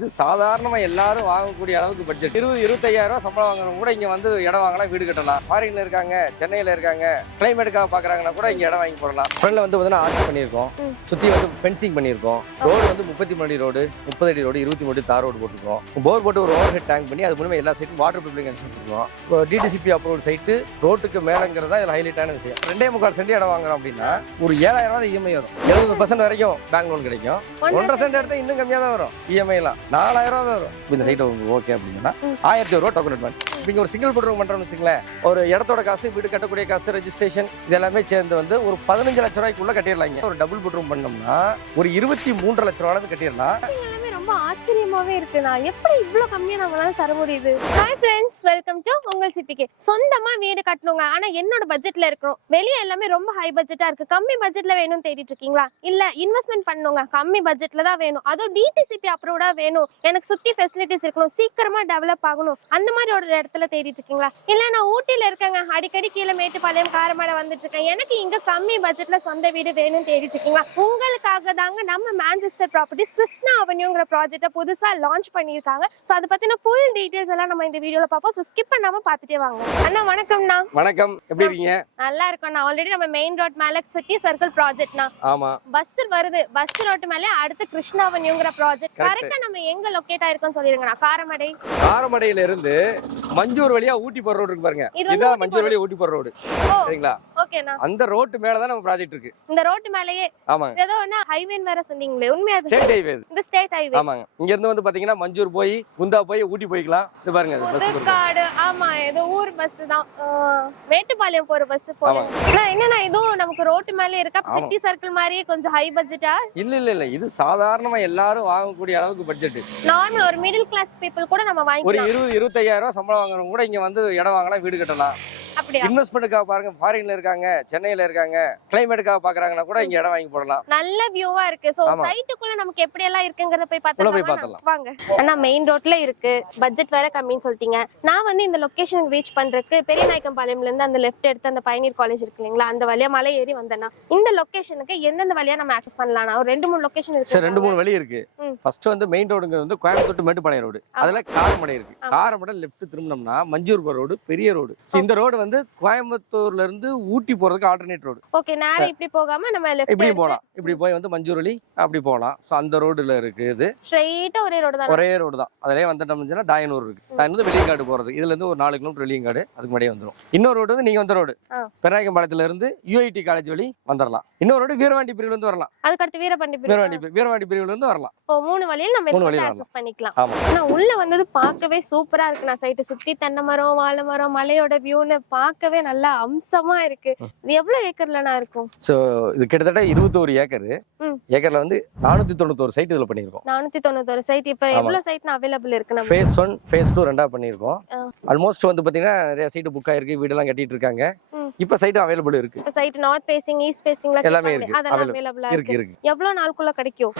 இது சாதாரணமா எல்லாரும் வாங்கக்கூடிய அளவுக்கு பட்ஜெட். 20-25,000 ரூபாய் சம்பளம் வாங்குறவங்க கூட இங்க வந்து இடம் வாங்கலாம், வீடு கட்டலாம். ஃபாரின்ல இருக்காங்க, சென்னையில இருக்காங்க, கிளைமேட்டுக்காக பாக்குறாங்கன்னா கூட இங்க இடம் வாங்கி போடலாம். ஃப்ரண்ட்ல வந்து ஆர்ச் பண்ணியிருக்கோம், சுத்தி வந்து ஃபென்சிங் பண்ணியிருக்கோம். ரோடு வந்து 33 அடி ரோடு, 30 அடி ரோடு, 23 தார் ரோடு போட்டுருக்கோம். போர் போட்டு ஒரு ஓவர் ஹெட் டேங்க் பண்ணி அது மூலமா எல்லா சைட்டும் வாட்டர் பைப்லைன் கனெக்ஷன் கொடுத்துருக்கோம். டிடிசிபி அப்ரூவல் சைட்டு ரோட்டுக்கு மேலங்கிறதா இதில் ஹைலைட்டான விஷயம். 2.25 சென்ட் இடம் வாங்குறோம் அப்படின்னா ஒரு 7,000 ரூபாய் இஎம்ஐ வரும். 70% வரைக்கும் பேங்க் லோன் கிடைக்கும். 1.5 சென்ட் எடுத்தா இன்னும் கம்மியாக தான் வரும். இஎம்ஐலாம் 4,000 ரூபா தான் வரும். இந்த சைட் ஓகே அப்படின்னா 1,000 ரூபா டோக்கன் அட்வான்ஸ். இங்க ஒரு சிங்கிள் பெட்ரூம் பண்றோம்னு வச்சுங்களேன், ஒரு இடத்தோட காசு, வீடு கட்டக்கூடிய காசு, ரெஜிஸ்ட்ரேஷன் இது எல்லாமே சேர்ந்து வந்து ஒரு 15 லட்சம் ரூபாய்க்குள்ள கட்டிடலாம். ஒரு டபுள் பெட்ரூம் பண்ணோம்னா ஒரு 23 லட்சம் ரூபாய் கட்டிடலாம். ரொம்ப ஆச்சரியமாவே இருக்கு. நான் எப்படி இவ்ளோ கம்மியா நம்மளால தர முடியுது? ஹாய் ஃப்ரெண்ட்ஸ், வெல்கம் டு உங்கள் சிபிகே. சொந்தமா வீடு கட்டணுங்க, ஆனா என்னோட பட்ஜெட்ல இருக்கணும். வெளியே எல்லாமே ரொம்ப ஹை பட்ஜெட்டா இருக்கு. கம்மி பட்ஜெட்ல வேணும்னு தேடிட்டு இருக்கீங்களா? இல்ல இன்வெஸ்ட்மெண்ட் பண்ணுங்க, கம்மி பட்ஜெட்ல தான் வேணும், அதுவும் டிடிசிபி அப்ரூவ்டா வேணும், எனக்கு சுத்தி ஃபெசிலிட்டிஸ் இருக்கணும், சீக்கிரமா டெவலப் ஆகணும், அந்த மாதிரி ஒரு இடத்துல தேடிட்டு இருக்கீங்களா? இல்ல நான் ஊட்டில இருக்கேங்க, அடிக்கடி கீழே மேட்டுப்பாளையம் காரமடை வந்துட்டு இருக்கேன், எனக்கு இங்க கம்மி பட்ஜெட்ல சொந்த வீடு வேணும்னு தேடிட்டு இருக்கீங்களா? உங்களுக்காக தாங்க நம்ம மான்செஸ்டர் ப்ராப்பர்ட்டிஸ் கிருஷ்ணா அவென்யூங்கிற ப்ராஜெக்ட்டை புதுசா லான்ச் பண்ணிருக்காங்க. சோ அத பத்தின ஃபுல் டீடைல்ஸ் எல்லாம் நம்ம இந்த வீடியோல பாப்போம். சோ ஸ்கிப் பண்ணாம பாத்துட்டே வாங்க. அண்ணா வணக்கம்ண்ணா. வணக்கம், எப்படி இருக்கீங்க? நல்லா இருக்கோம். நான் ஆல்ரெடி நம்ம மெயின் ரோட் மேல சிட்டி சர்க்கிள் ப்ராஜெக்ட்னா. ஆமா, பஸ் வருது, பஸ் ரோட் மேல அடுத்து கிருஷ்ணா அவென்யூங்கிற ப்ராஜெக்ட். கரெக்ட்டா நம்ம எங்க லொகேட் ஆயிருக்கோம் சொல்லிருங்கண்ணா. காரமடையில இருந்து மஞ்சூர் வழியா ஊட்டி போற ரோடு இருக்கு பாருங்க, இதான் மஞ்சூர் வழியா ஊட்டி போற ரோடு. சரிங்களா? ஓகேண்ணா. அந்த ரோட் மேல தான் நம்ம ப்ராஜெக்ட் இருக்கு. இந்த ரோட் மேலயே. ஆமாங்க. ஏதோ என்ன ஹைவே வேற சொன்னீங்களே, உண்மையா? State highway. இந்த ஸ்டேட் ஹைவே. ஆமாங்க. இங்க இருந்து வந்து பாத்தீங்கன்னா மஞ்சூர் போய் குந்தா போய் ஊட்டி போய்க்கலாம். இது பாருங்க புதுக்காடு. ஆமா, ஏதோ ஊர் பஸ் தான், மேட்டுப்பாளையம் போற பஸ் போறோம். என்னன்னா இதுவும் நமக்கு ரோட் மேல இருக்கா, சிட்டி சர்க்கிள் மாதிரியே கொஞ்சம் ஹை பட்ஜெட்டா? இல்ல இது சாதாரணமா எல்லாரும் வாங்கக்கூடிய அளவுக்கு பட்ஜெட். நார்மல் ஒரு மிடில் கிளாஸ் பீப்புள் கூட நம்ம வாங்கிக்கலாம். ஒரு 20-25,000 ரூபாய் சம்பளம் வாங்குறவங்க கூட இங்க வந்து இடம் வாங்கலாம், வீடு கட்டலாம். இன்வெஸ்ட்மெண்ட்டுக்காக பாருங்க, ஃபாரின்ல இருக்காங்க, சென்னையில இருக்காங்க, கிளைமேட்டுக்காக பாக்குறாங்கன்னா கூட இங்க இடம் வாங்கி போடலாம். நல்ல வியூவா இருக்கு. சோ சைட்டுக்குள்ள நமக்கு எப்படி எல்லாம் இருக்குங்கறத போய் பார்த்தலாம் வாங்க. அண்ணா மெயின் ரோட்ல இருக்கு, பட்ஜெட் வேற கம்மின்னு சொல்லிட்டீங்க. நான் வந்து இந்த லொகேஷனுக்கு ரீச் பண்றதுக்கு பெரியநாயக்கம்பாளையம்ல இருந்து அந்த லெஃப்ட் எடுத்து அந்த பயனீர் காலேஜ் இருக்கு இல்லீங்களா, அந்த வழியா மலை ஏறி வந்தேன்னா இந்த லொகேஷனுக்கு எந்தெந்த வழியா நம்ம ஆக்சஸ் பண்ணலாம்? ஒரு 2-3 லொகேஷன் இருக்கு. சரி, 2-3 வழி இருக்கு. ஃபர்ஸ்ட் வந்து மெயின் ரோடுங்கிறது வந்து கோயம்புத்தூர் மேட்டுப்பாளையம் ரோடு, அதுல காரமடை இருக்கு. காரமடை லெஃப்ட் திரும்பினோம்னா மஞ்சூர் ரோடு, பெரிய ரோடு. இந்த ரோடு வந்து கோயம்புத்தூர்ல இருந்து ஊட்டி போறதுக்கு ஆல்டர்னேட் ரோடு. ஓகே, நேரா இப்படி போகாம நம்ம லெஃப்ட் இப்படி போலாம், இப்படி போய் வந்து மஞ்சூர் வழி அப்படி போலாம். சோ அந்த ரோடுல இருக்கு. இது ஸ்ட்ரைட்டா ஒரே ரோடு தான். ஒரே ரோடு தான். அதிலே வந்துட்டோம்னா தாயனூர் இருக்கு. தாயனூர் வெளியங்காடு போறது, இதுல இருந்து ஒரு 4 கிலோமீட்டர் வெளியங்காடு, அதுக்கு முன்னாடியே வந்துரும். இன்னொரு ரோடு வந்து நீங்க வந்த ரோடு பெரியநாயக்கம்பாளையத்துல இருந்து யூஐடி காலேஜ் வழி வந்துடலாம். இன்னொரு ரோடு வீரவாண்டி பிரிவுல இருந்து வரலாம். அதுக்கு அடுத்து வீரவாண்டி பிரிவுல இருந்து வரலாம். ஓ, 3 வழியில நம்ம ஆக்சஸ் பண்ணிக்கலாம். நான் உள்ள வந்தது பார்க்கவே சூப்பரா இருக்கு. நான் சைட்டு சுத்தி தென்னை மரம், வாழை மரம், மலையோட வியூன்னு பார்க்கவே நல்லா அம்சமா இருக்கு. இது எவ்வளவு ஏக்கர்லனா இருக்கும்? சோ இது கிட்டத்தட்ட 21 ஏக்கர். ஏக்கர்ல வந்து 491 சைட் இதுல பண்ணிருக்கோம். 491 சைட். இப்போ எவ்வளவு சைட் அவேலபிள் இருக்கு? நம்ம ஃபேஸ் 1 ஃபேஸ் 2 ரெண்டா பண்ணிருக்கோம். ஆல்மோஸ்ட் வந்து பாத்தீங்கன்னா நிறைய சைட் புக் ஆயிருக்கு, வீடு எல்லாம் கட்டிட்டு இருக்காங்க. இப்ப சைட் அவேலபிள் இருக்கு. இப்ப சைட் நார்த் ஃபேசிங், ஈஸ்ட் ஃபேசிங்ல எல்லாமே இருக்கு. அதெல்லாம் அவேலபிளா இருக்கு. எவ்வளவு நாளுக்குள்ள கிடைக்கும்?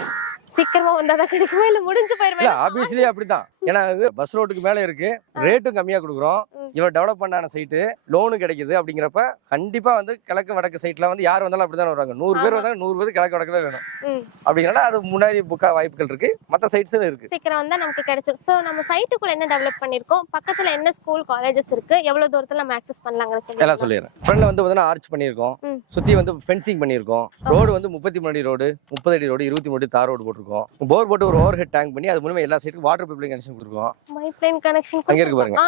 சீக்கிரமா வந்தா தான் கிடைக்குமா இல்ல முடிஞ்சு போயிடுமா? இல்ல ஆப்வியஸ்லி அப்படிதான். ஏன்னா இது பஸ் ரோட்டுக்கு மேல இருக்கு, ரேட்டும் கம்மியா கொடுக்குறோம், இவ்வளவு டெவலப் பண்ணான சைட், லோனும் கிடைக்குது. அப்படிங்கிறப்ப கண்டிப்பா வந்து கிழக்கு வடக்கு சைட்ல வந்து யார் வந்தாலும் அப்படிதான் வராங்க. 100 பேர் வந்தாங்க, 100 பேர் கிழக்கு வடக்கு தான் வேணும். அப்படிங்கறனால அது முன்னாடி புக்கா வாய்ப்புகள் இருக்கு. மற்ற சைட்ஸும் இருக்கு. சீக்கிரம் வந்தா நமக்கு கிடைச்சிடும். சோ நம்ம சைட்டுக்குள்ள என்ன டெவலப் பண்ணிருக்கோம், பக்கத்துல என்ன ஸ்கூல் காலேஜஸ் இருக்கு, எவ்வளவு தூரத்துல நம்ம ஆக்சஸ் பண்ணலாம்ங்கற சொல்லி எல்லாம் சொல்லிறேன். ஃப்ரண்ட்ல வந்து ஆர்ச் பண்ணிருக்கோம், சுத்தி வந்து ஃபென்சிங் பண்ணிருக்கோம். ரோடு வந்து 33 அடி ரோடு, 30 அடி ரோடு, 23 தார் ரோடு போட்டுருக்கோம். போர் போட்டு ஒரு ஓவர் ஹெட் டேங்க் பண்ணி அது மூலமா எல்லா சைடுக்கும் வாட்டர் பைப்லைன் கனெக்ஷன் கொடுத்துருக்கோம். பைப்லைன் கனெக்ஷன் அங்க இருக்கு பாருங்க.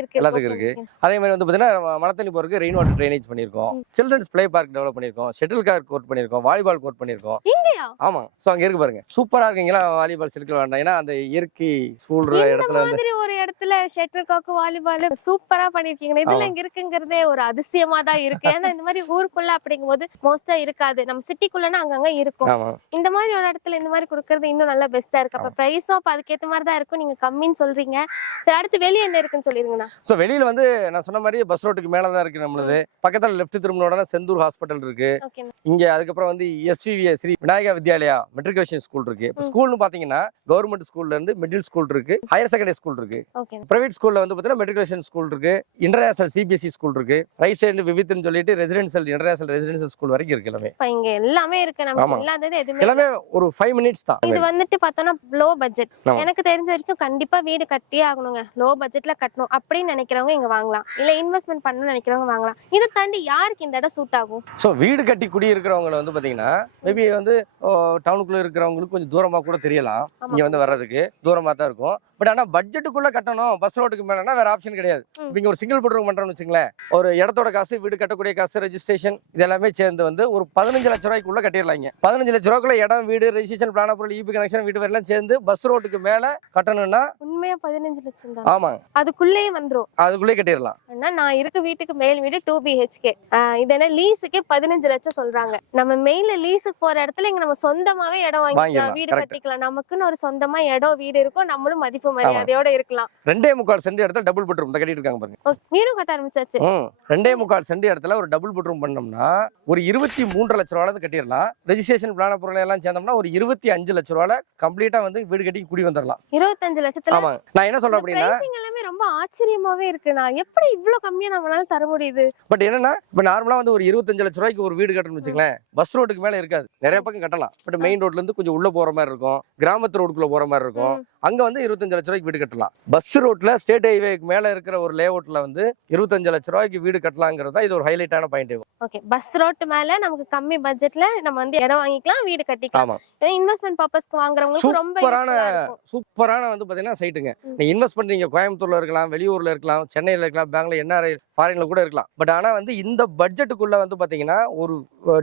இருக்கு, எல்லாத்துக்கும் இருக்கு. அதே மாதிரி வந்து பாத்தீங்கன்னா மழை போறதுக்கு ரெயின் வாட்டர் ட்ரைனேஜ் பண்ணிருக்கோம். சில்ட்ரன்ஸ் பிளே பார்க் டெவலப் பண்ணிருக்கோம். ஷட்டில் கார்க் கோர்ட் பண்ணிருக்கோம். வாலிபால் கோர்ட் பண்ணிருக்கோம். இங்கயா? ஆமா. சோ அங்க இருக்கு பாருங்க, சூப்பரா இருக்குங்களா? வாலிபால் ஷட்டில் வேண்டாம், ஏன்னா அந்த இயற்கை சூழ்ற இடத்துல மாதிரி ஒரு இடத்துல ஷட்டில் கார்க் வாலிபால் சூப்பரா பண்ணிருக்கீங்க. இதெல்லாம் இங்க இருக்குங்கிறதே ஒரு அதிசயமா தான் இருக்கு. ஏன்னா இந்த மாதிரி ஊருக்குள்ள அப்படிங்கும்போது மோஸ்டா இருக்காது. நம்ம சிட்டிக்குள்ளனா அங்கங்க இருக்கும். இந்த மாதிரி ஒரு இடத்துல இந்த மாதிரி கொடுக்கறது இன்னும் நல்லா பெஸ்டா இருக்கு. அப்ப பிரைஸும் அப்ப அதுக்கேத்த மாதிரி தான் இருக்கும். நீங்க கம்மின்னு சொல்றீங்க. அடுத்து வெளியே என்ன இருக்குன்னு சொல்லிருங்க. இருக்குங்கண்ணா. ஸோ வெளியில வந்து நான் சொன்ன மாதிரி பஸ் ரோட்டுக்கு மேல தான் இருக்கு நம்மளது. பக்கத்துல லெஃப்ட் திரும்பினோட செந்தூர் ஹாஸ்பிட்டல் இருக்கு. ஓகேண்ணா. இங்க அதுக்கப்புறம் வந்து SVV Sri Vinayaka Vidyalaya matriculation school இருக்கு. இப்போ ஸ்கூல்னு பாத்தீங்கன்னா கவர்மெண்ட் ஸ்கூல்ல இருந்து மிடில் ஸ்கூல் இருக்கு, ஹையர் செகண்டரி ஸ்கூல் இருக்கு. ஓகேண்ணா. பிரைவேட் ஸ்கூல்ல வந்து பாத்தீங்கன்னா மெட்ரிகுலேஷன் ஸ்கூல் இருக்கு, இன்டர்நேஷனல் CBSE ஸ்கூல் இருக்கு, ரைட் சைடு விவித்னு சொல்லிட்டு ரெசிடென்ஷியல் இன்டர்நேஷனல் ரெசிடென்ஷியல் ஸ்கூல் வரைக்கும் இருக்கு. எல்லாமே இப்ப இங்க எல்லாமே இருக்கு, நமக்கு இல்லாதது எதுவுமே எல்லாமே ஒரு 5 மினிட்ஸ் தான். இது வந்துட்டு பார்த்தோம்னா லோ பட்ஜெட். ஆமா. எனக்கு தெரிஞ்ச வரைக்கும் கண்டிப்பா வீடு கட்டியே ஆகணுங்க, லோ பட்ஜெட்ல கட்டணும் அப்படின்னு நினைக்கிறவங்க இங்க வாங்கலாம், இல்ல இன்வெஸ்ட்மெண்ட் பண்ணணும்னு நினைக்கிறவங்க வாங்கலாம். இதை தாண்டி யாருக்கு இந்த இடம் சூட் ஆகும்? ஸோ வீடு கட்டி குடி இருக்கிறவங்க வந்து பாத்தீங்கன்னா மேபி வந்து டவுனுக்குள்ள இருக்கிறவங்களுக்கு கொஞ்சம் தூரமா கூட தெரியலாம், இங்க வந்து வர்றதுக்கு தூரமா தான் இருக்கும். பட் ஆனா பட்ஜெட்டுக்குள்ள கட்டணும், பஸ் ரோட்டுக்கு மேலனா வேற ஆப்ஷன் கிடையாது. இங்க ஒரு சிங்கிள் பெட்ரூம் பண்றோம்னு வச்சுங்களேன், ஒரு இடத்தோட காசு, வீடு கட்டக்கூடிய காசு, ரெஜிஸ்ட்ரேஷன் இது எல்லாமே சேர்ந்து வந்து ஒரு 15 லட்சம் ரூபாய்க்குள்ள கட்டிடலாங்க. 15 லட்சம் ரூபாய்க்குள்ள இடம், வீடு, registration, plan approval, EB connection, வீடு எல்லாம் சேர்ந்து பஸ் ரோட்டுக்கு மேல கட்டணும்னா உண்மையா 15 லட்சம் தான். ஆமா, அதுக்குள்ளேயே வந்துரும். அதுக்குள்ளே கட்டிடலாம். ஆனா நான் இருக்க வீட்டுக்கு மேல் வீடு 2 BHK, இது என்ன லீஸுக்கே 15 லட்சம் சொல்றாங்க. நம்ம மெயின்ல லீஸுக்கு போற இடத்துல இங்க நம்ம சொந்தமாவே இடம் வாங்கிக்கலாம், வீடு கட்டிக்கலாம். நமக்குன்னு ஒரு சொந்தமா இடம், வீடு இருக்கும், நம்மளும் மதிப்பு மரியாதையோட இருக்கலாம். 2.25 சென்ட் இடத்துல டபுள் பெட்ரூம் தான் கட்டிட்டு இருக்காங்க பாருங்க. வீடும் கட்ட ஆரம்பிச்சாச்சு. 2.25 சென்ட் இடத்துல ஒரு டபுள் பெட்ரூம் பண்ணோம்னா ஒரு 23 லட்சம் ரூபாய் கட்டிடலாம். ரெஜிஸ்ட்ரேஷன், பிளான் அப்ரூவல் எல்லாம் சேர்ந்தோம்னா ஒரு 25 லட்சம் ரூபாய் கம்ப்ளீட்டா வந்து வீடு கட்டி குடி வந்துடலாம். 25 லட்சத்துல. ஆமா, நான் என்ன சொல்றேன் அப்படின்னா எல்லாமே ரொம்ப ஆச்சரியமாவே இருக்குண்ணா, எப்படி இவ்வளவு கம்மியா நம்மளால தர முடியுது? பட் என்னன்னா இப்ப நார்மலா வந்து ஒரு 25 லட்சம் ரூபாய்க்கு ஒரு வீடு கட்டணும்னு வச்சுங்களேன், பஸ் ரோட்டுக்கு மேல இருக்காது, நிறைய பக்கம் கட்டலாம். பட் மெயின் ரோட்ல இருந்து கொஞ்சம் உள்ள போற மாதிரி இருக்கும், கிராமத்து ரோடுக்குள்ள போற மாதிரி இருக்கும், அங்க வந்து 25 லட்சம் ரூபாய்க்கு வீடு கட்டலாம். பஸ் ரோட்ல ஸ்டேட் ஹைவேக்கு மேல இருக்கிற ஒரு லேஅவுட்ல வந்து 25 லட்சம் ரூபாய்க்கு வீடு கட்டலாங்கிறது இது ஒரு ஹைலைட்டான பாயிண்ட். ஓகே, பஸ் ரோட் மேல நமக்கு கம்மி பட்ஜெட்ல நம்ம வந்து இடம் வாங்கிக்கலாம், வீடு கட்டிக்கலாம். ஆமா, இன்வெஸ்ட்மெண்ட் பர்பஸ்க்கு வாங்குறவங்களுக்கு ரொம்ப சூப்பரான வந்து பாத்தீங்கன்னா சைட்டுங்க. நீங்க இன்வெஸ்ட் பண்றீங்க, கோயம்புத்தூர்ல இருக்கலாம், வெளியூர்ல இருக்கலாம், சென்னையில இருக்கலாம், பெங்களூர், NRI, ஃபாரின்ல கூட இருக்கலாம். பட் ஆனா வந்து இந்த பட்ஜெட்டுக்குள்ள வந்து பாத்தீங்கன்னா ஒரு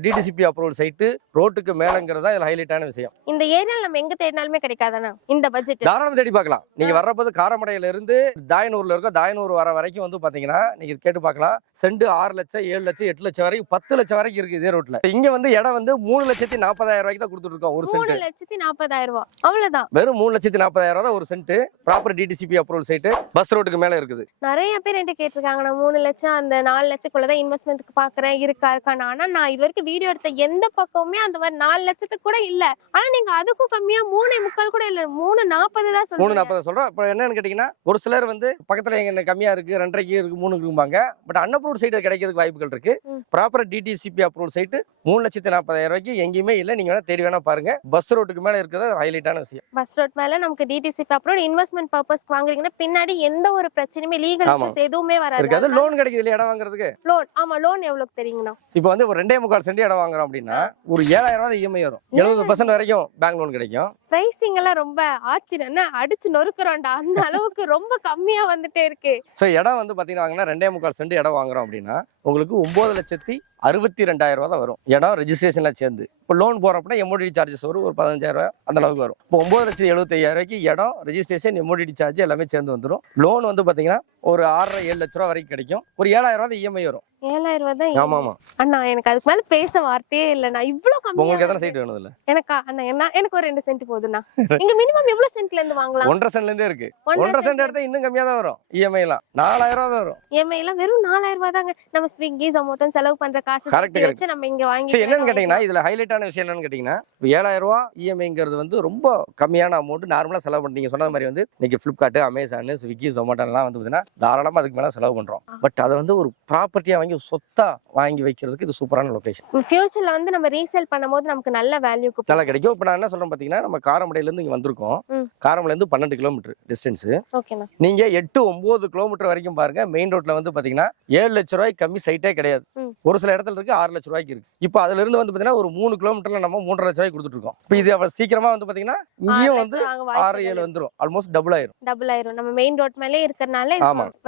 DTCP அப்ரூவல் சைட்டு ரோட்டுக்கு மேலங்கிறது தான் இதுல ஹைலைட்டான விஷயம். இந்த ஏரியால நம்ம எங்க தேடினாலுமே கிடைக்காதானா இந்த பட்ஜெட்? தாராளமா தேடி பார்க்கலாம். நீங்க வர்றப்போது காரமடையில இருந்து தாயனூர்ல இருக்க, தாயனூர் வர வரைக்கும் வந்து பாத்தீங்கன்னா நீங்க கேட்டு பார்க்கலாம். செண்டு 6 லட்சம், 7 லட்சம், 8 லட்சம் வரைக்கும், 10 லட்சம் வரைக்கும் இருக்கு இதே ரோட்ல. இங்க வந்து இடம் வந்து 3,40,000 ரூபாய்க்கு தான் கொடுத்துட்டு இருக்கோம் ஒரு சென்ட். 3,40,000 ரூபாய், அவ்வளவுதான். வெறும் 3,40,000 ரூபாய் தான் ஒரு cent. Proper DTCP approval site bus ரோட்டுக்கு மேல இருக்குது. நிறைய பேர் என்கிட்ட கேட்டிருக்காங்க, நான் 3 லட்சம் அந்த 4 லட்சத்துக்குள்ளதான் இன்வெஸ்ட்மெண்ட்க்கு பாக்குறேன், இருக்கானா? ஆனா நான் இது வரைக்கும் வீடியோ எடுத்த எந்த பக்கமுமே அந்த மாதிரி 4 லட்சத்துக்கு கூட இல்ல. ஆனா நீங்க அதுக்கும் கம்மியா 3.25 கூட இல்ல, 3.40 தான் சொல்றீங்க. 3.40 சொல்றோம். இப்ப என்னன்னு கேட்டீங்கன்னா ஒரு சிலர் வந்து பக்கத்துல எங்க கம்மியா இருக்கு, 2.5 இருக்கு, 3 இருக்கும்பாங்க. பட் அன்அப்ரூவ்ட் சைட் கிடைக்கிறதுக்கு வாய்ப்புகள் இருக்கு. ப்ராப்பர் DTCP அப்ரூவல் சைட் 3,40,000 ரூபாய்க்கு எங்கேயுமே இல்ல. நீங்க வேணா தேடி வேணா பாருங்க, பஸ் ரோட்டுக்கு மேல இருக்கிறது ஹைலைட்டான விஷயம். பஸ் ரோட் மேல நமக்கு DTCP அப்ரூவல் இன்வெஸ்ட்மெண்ட் பர்பஸ்க்கு வாங்குறீங்கன்னா பின்னாடி எந்த ஒரு பிரச்சனையுமே, லீகல் இஷ்யூஸ் எதுவுமே வராது. லோன் கிடைக்குது இல்ல இடம் வாங்குறதுக்கு. லோன், ஆமா, லோன் எவ்வளவு தெரியுங்களா? இப்போ வந்து ஒரு 2.25 சென்ட் இடம் வாங்குறோம் அப்படின்னா ஒரு 7,000 ரூபாய் EMI வரும். 70% வரைக்கும் பேங்க் லோன் கிடைக்கும். பிரைசிங் எல்லாம் ரொம்ப ஆச்சரியம், அடிச்சு நொறுக்குறோம்டா, அந்த அளவுக்கு ரொம்ப கம்மியா வந்துட்டே இருக்கு. சோ இடம் வந்து பாத்தீங்கன்னா 2.25 சென்ட் இடம் வாங்குறோம் அப்படின்னா உங்களுக்கு 9,62,000 ரூபாய் தான் வரும். இடம் ரெஜிஸ்ட்ரேஷன்ல சேர்ந்து. இப்போ லோன் போறப்ப MOD சார்ஜஸ் வரும், ஒரு 15,000 ரூபாய் அந்த அளவுக்கு வரும். இப்போ 9,75,000 ரூபாய்க்கு இடம், ரெஜிஸ்ட்ரேஷன், MOD சார்ஜ் எல்லாமே சேர்ந்து வந்துடும். லோன் வந்து பாத்தீங்கன்னா ஒரு 6,500,000 7 லட்சம் ரூபாய் வரைக்கும் கிடைக்கும். ஒரு 7,000 ரூபாய் EMI வரும். 7,000 ரூபாய் தான். ஆமா ஆமா அண்ணா, எனக்கு அதுக்கு மேல பேச வார்த்தையே இல்ல. நான் இவ்வளவு கம்மியா. உங்களுக்கு எத்தனை சைட் வேணும் இல்ல? எனக்கு அண்ணா, எனக்கு ஒரு 2 சென்ட் போதுண்ணா. இங்க மினிமம் எவ்வளவு சென்ட்ல இருந்து வாங்கலாம்? 1.5 சென்ட்ல இருந்தே இருக்கு. 1.5 சென்ட் எடுத்தா இன்னும் கம்மியா தான் வரும். EMI எல்லாம் 4,000 ரூபாய் தான் வரும். EMI எல்லாம் வெறும் 4,000 ரூபாய் தாங்க. நம்ம ஸ்விக்கி, ஜொமேட்டோ செலவு பண்ற காசு வச்சு நம்ம இங்க வாங்கி. என்னன்னு கேட்டீங்கன்னா இதுல ஹைலைட்டான விஷயம் என்னன்னு கேட்டீங்கன்னா 7,000 ரூபாய் EMIங்கிறது வந்து ரொம்ப கம்மியான அமௌண்ட். நார்மலா செலவு பண்ணீங்க சொன்ன மாதிரி வந்து இன்னைக்கு Flipkart, Amazon, Swiggy, Zomato எல்லாம் வந்து பாத்தீங்கன்னா தாராளமா அதுக்கு மேல செலவு பண்றோம். பட் அதை வந்து ஒரு ப்ராப்பர்ட்டியா வாங்கி சொத்தா வாங்கி வைக்கிறதுக்கு இது சூப்பரான லொகேஷன். ஃபியூச்சர்ல வந்து நம்ம ரீசேல் பண்ணும்போது நமக்கு நல்ல வேல்யூக்கு நல்லா கிடைக்கும். இப்போ நான் என்ன சொல்றேன் பாத்தீங்கன்னா நம்ம காரமடையில இருந்து இங்க வந்திருக்கோம். காரமடையில இருந்து 12 கிலோமீட்டர் டிஸ்டன்ஸ். ஓகேண்ணா. நீங்க 8-9 கிலோமீட்டர் வரைக்கும் பாருங்க. மெயின் ரோட்ல வந்து பாத்தீங்கன்னா 7 லட்சம் ரூபாய்க்கு கம்மி சைட்டே கிடையாது. ஒரு சில இடத்துல இருக்கு 6 லட்சம் ரூபாய்க்கு இருக்கு. இப்போ அதுல இருந்து வந்து பாத்தீங்கன்னா ஒரு 3 கிலோமீட்டர்ல நம்ம 3.5 லட்சம் ரூபாய்க்கு கொடுத்துட்டு இருக்கோம். இப்போ இது அவ்வளவு சீக்கிரமா வந்து பாத்தீங்கன்னா இங்கேயும் வந்து 6-7 வந்துரும். ஆல்மோஸ்ட் டபுள் ஆயிரும். நம்ம மெயின் ரோட் மேலே இருக்கறனால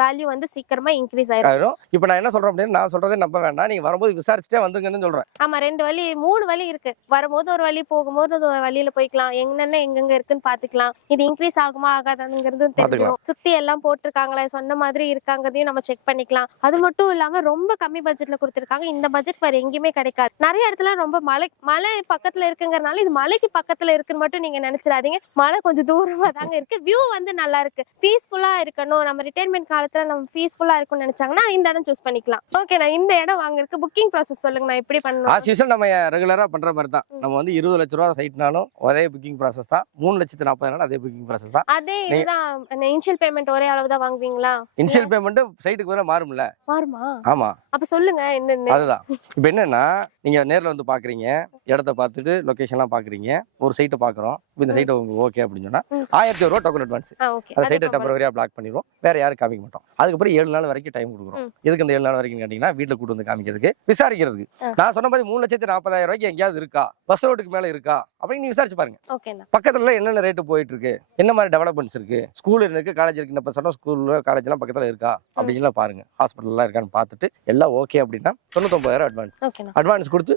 வேல்யூ வந்து சீக்கிரமா இன்க்ரீஸ் ஆயிரும். இப்போ நான் என்ன சொல்றேன் அப்படின்னா நான் சொல்றதை நம்ப வேண்டாம், நீங்க வரும்போது விசாரிச்சுட்டே வந்துருங்கன்னு சொல்றேன். ஆமா 2 வழி 3 வழி இருக்கு. வரும்போது ஒரு வழி, போகும்போது ஒரு வழியில போய்க்கலாம். என்னென்ன எங்கெங்க இருக்குன்னு பாத்துக்கலாம். இது இன்க்ரீஸ் ஆகுமா ஆகாதாங்கிறது தெரிஞ்சிடும். சுத்தி எல்லாம் போட்டிருக்காங்களா, சொன்ன மாதிரி இருக்காங்கிறதையும் நம்ம செக் பண்ணிக்கலாம். அது மட்டும் இல்லாம ரொம்ப கம்மி பட்ஜெட்ல கொடுத்திருக்காங்க. இந்த பட்ஜெட் வேற எங்கேயுமே கிடைக்காது. நிறைய இடத்துல ரொம்ப மலை பக்கத்துல இருக்குங்கறனால இது மலைக்கு பக்கத்துல இருக்குன்னு மட்டும் நீங்க நினைச்சிடாதீங்க. மலை கொஞ்சம் தூரமா தாங்க இருக்கு. வியூ வந்து நல்லா இருக்கு. பீஸ்ஃபுல்லா இருக்கணும், நம்ம ரிட்டையர்மெண்ட் காலத்துல நம்ம பீஸ்ஃபுல்லா இருக்கும்னு நினைச்சாங்கன்னா இந்த இடம் சூஸ் பண்ணிக்கலாம். ஓகே, நான் இந்த இடம் வாங்குறதுக்கு புக்கிங் ப்ராசஸ் சொல்லுங்க, நான் எப்படி பண்ணணும்? ஆஸ் யூசுவல் நம்ம ரெகுலரா பண்ற மாதிரி தான். நம்ம வந்து 20 லட்ச ரூபா சைட்னாலும் அதே புக்கிங் ப்ராசஸ் தான். 3,40,000 அதே புக்கிங் ப்ராசஸ் தான். அதே இதுதான். இனிஷியல் பேமெண்ட் ஒரே அளவு தான் வாங்குவீங்களா? இனிஷியல் பேமெண்ட் சைட்டுக்கு வர மாறும்ல. மாறுமா? ஆமா, அப்ப சொல்லுங்க என்னன்னு. அதுதான். இப்போ என்னன்னா, நீங்க நேர்ல வந்து பாக்குறீங்க, இடத்த பார்த்துட்டு லொகேஷன்லாம் பாக்குறீங்க, ஒரு சைட்டை பாக்குறோம். இந்த சைட்டை உங்களுக்கு ஓகே அப்படின்னு சொன்னா 1000 ரூபா டோக்கன் அட்வான்ஸ். அந்த சைட்டை டெம்பரரியா பிளாக் பண்ணிடுவோம். வேற யாரும் காமிக்க மாட்டோம். அதுக்கப்புறம் 7 நாள் வரைக்கும் டைம் கொடுக்குறோம். எதுக்கு அந்த 7 நாள் வரைக்கும் கேட்டீங்கன்னா, வீட்டுல கூட்டு வந்து காமிக்கிறதுக்கு, விசாரிக்கிறதுக்கு. நான் சொன்ன மாதிரி 3,40,000 ரூபாய்க்கு எங்கேயாவது இருக்கா, பஸ் ரோட்டுக்கு மேல இருக்கா அப்படின்னு நீங்க விசாரிச்சு பாருங்க. பக்கத்துல என்னென்ன ரேட்டு போயிட்டு இருக்கு, என்ன மாதிரி டெவலப்மெண்ட்ஸ் இருக்கு, ஸ்கூல் இருக்கு, காலேஜ் இருக்கு. இந்த சொன்ன ஸ்கூல்ல காலேஜ் எல்லாம் பக்கத்துல இருக்கா அப்படின்னு பாருங்க. ஹாஸ்பிட்டல் எல்லாம் இருக்கான்னு பார்த்துட்டு எல்லாம் ஓகே அப்படின்னா 99,000 அட்வான்ஸ் கொடுத்து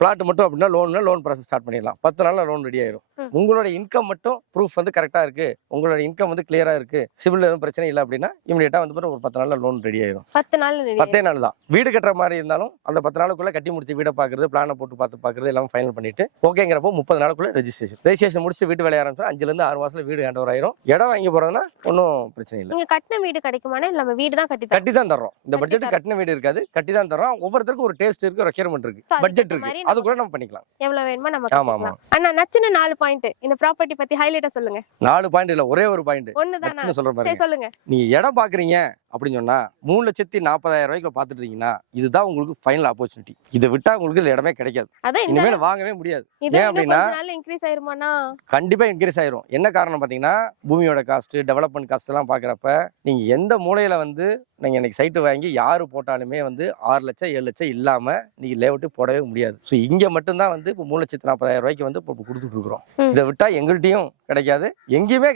பிளாட் மட்டும் அப்படின்னா லோன் ப்ராசஸ் ஸ்டார்ட் பண்ணிடலாம். 10 நாள்ல லோன் ரெடி ஆயிரும். உங்களோட இன்கம் மட்டும் ப்ரூஃப் வந்து கரெக்டா இருக்கு, உங்களோட இன்கம் வந்து கிளியரா இருக்கு, சிவில் எதுவும் பிரச்சனை இல்லை அப்படின்னா இமிடியேட்டா வந்து ஒரு 10 நாள்ல லோன் ரெடி ஆயிரும். 10 நாள் தான். வீடு கட்டுற மாதிரி இருந்தாலும் அந்த 10 நாளுக்குள்ள கட்டி முடிச்சு வீடை பாக்குறது, பிளானை போட்டு பாக்குறது எல்லாம் ஃபைனல் பண்ணிட்டு ஓகேங்கிறப்போ 30 நாளுக்குள்ள ரெஜிஸ்ட்ரேஷன் முடிச்சு வீட்டு வேலைய ஆரம்பிச்சா 5 ல இருந்து 6 மாசத்துல வீடு ஹேண்ட் ஓவர் ஆயிரும். இடம் வாங்கி போறதுன்னா ஒன்றும் பிரச்சனை இல்லை. நீங்க கட்டின வீடு கிடைக்குமானே? நம்ம வீடு தான் கட்டி தான் தர்றோம். இந்த பட்ஜெட் கட்டின வீடு இருக்காது, கட்டி தான் தர்றோம். ஒவ்வொருத்தருக்கும் ஒரு டேஸ்ட் இருக்கு, ரெக்யர்மெண்ட் இருக்கு, பட்ஜெட் இருக்கு. அது கூட நம்ம பண்ணிக்கலாம். எவ்வளவு வேணுமோ நம்ம பண்ணிக்கலாம். அண்ணா நச்சின 4 பாயிண்ட் இந்த ப்ராப்பர்ட்டி பத்தி ஹைலைட்டா சொல்லுங்க. 4 பாயிண்ட் இல்ல, ஒரே ஒரு பாயிண்ட் ஒண்ணுதானா சொல்ற மாதிரி. சொல்லுங்க. நீங்க இடம் பாக்குறீங்க அப்படின்னு சொன்னா 3,40,000 ரூபாய்க்கு பாத்துட்டு இருக்கீங்கன்னா இதுதான் உங்களுக்கு ஃபைனல் ஆப்பர்ச்சுனிட்டி. இதை விட்டா உங்களுக்கு இடமே கிடைக்காது. இனிமேல் வாங்கவே முடியாது. ஏன் அப்படின்னா இன்க்ரீஸ் ஆயிருமானா? கண்டிப்பா இன்க்ரீஸ் ஆயிரும். என்ன காரணம் பாத்தீங்கன்னா, பூமியோட காஸ்ட், டெவலப்மெண்ட் காஸ்ட் எல்லாம் பாக்குறப்ப நீங்க எந்த மூலையில வந்து நீங்க இன்னைக்கு சைட்டு வாங்கி யாரு போட்டாலுமே வந்து 6 லட்சம் 7 லட்சம் இல்லாம நீங்க லேஅவுட் போடவே முடியாது. ஸோ இங்க மட்டும்தான் வந்து இப்போ 3,40,000 ரூபாய்க்கு வந்து இப்போ கொடுத்துட்டு இருக்கிறோம். இதை விட்டா எங்கள்கிட்டயும் கிடைக்காது, எங்கேயுமே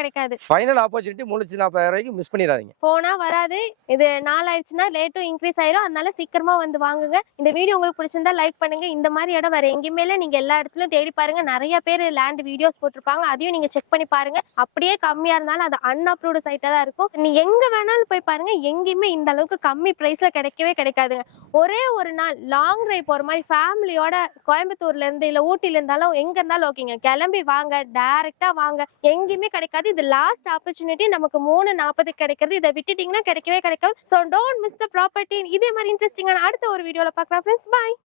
கிடைக்காது. ஃபைனல் ஆப்பர்ச்சுனிட்டி 3,40,000 ரூபாய்க்கு மிஸ் பண்ணிடாதீங்க. போனா வராது. இது 4 ஆயிடுச்சுன்னா ரேட்டும் இன்க்ரீஸ் ஆயிரும். அதனால சீக்கிரமா வந்து வாங்குங்க. இந்த வீடியோ உங்களுக்கு பிடிச்சிருந்தா லைக் பண்ணுங்க. இந்த மாதிரி இடம் வேற எங்கேயுமே இல்ல. நீங்க எல்லா இடத்துலயும் தேடி பாருங்க. நிறைய பேர் லேண்ட் வீடியோஸ் போட்டிருப்பாங்க, அதையும் நீங்க செக் பண்ணி பாருங்க. அப்படியே கம்மியா இருந்தாலும் அது அன்அப்ரூவ்டு சைட்டா தான் இருக்கும். நீ எங்க வேணாலும் போய் பாருங்க, எங்கேயுமே இந்த அளவுக்கு கம்மி பிரைஸ்ல கிடைக்கவே கிடைக்காதுங்க. ஒரே ஒரு நாள் லாங் டிரைவ் போற மாதிரி ஃபேமிலியோட கோயம்புத்தூர்ல இருந்து இல்ல ஊட்டில இருந்தாலும் எங்க இருந்தாலும் ஓகேங்க, கிளம்பி வாங்க, டைரக்டா வாங்க. எங்கேயுமே கிடைக்காது. இது லாஸ்ட் ஆப்பர்ச்சுனிட்டி. நமக்கு 3:40 கிடைக்கிறது. இதை விட்டுட்டீங்கன்னா கிடைக்கவே கிடைக்காது. So don't miss the property. இதே மாதிரி இன்ட்ரெஸ்டிங்கான அடுத்த ஒரு வீடியோல பார்க்கலாம் ஃப்ரெண்ட்ஸ். பாய்.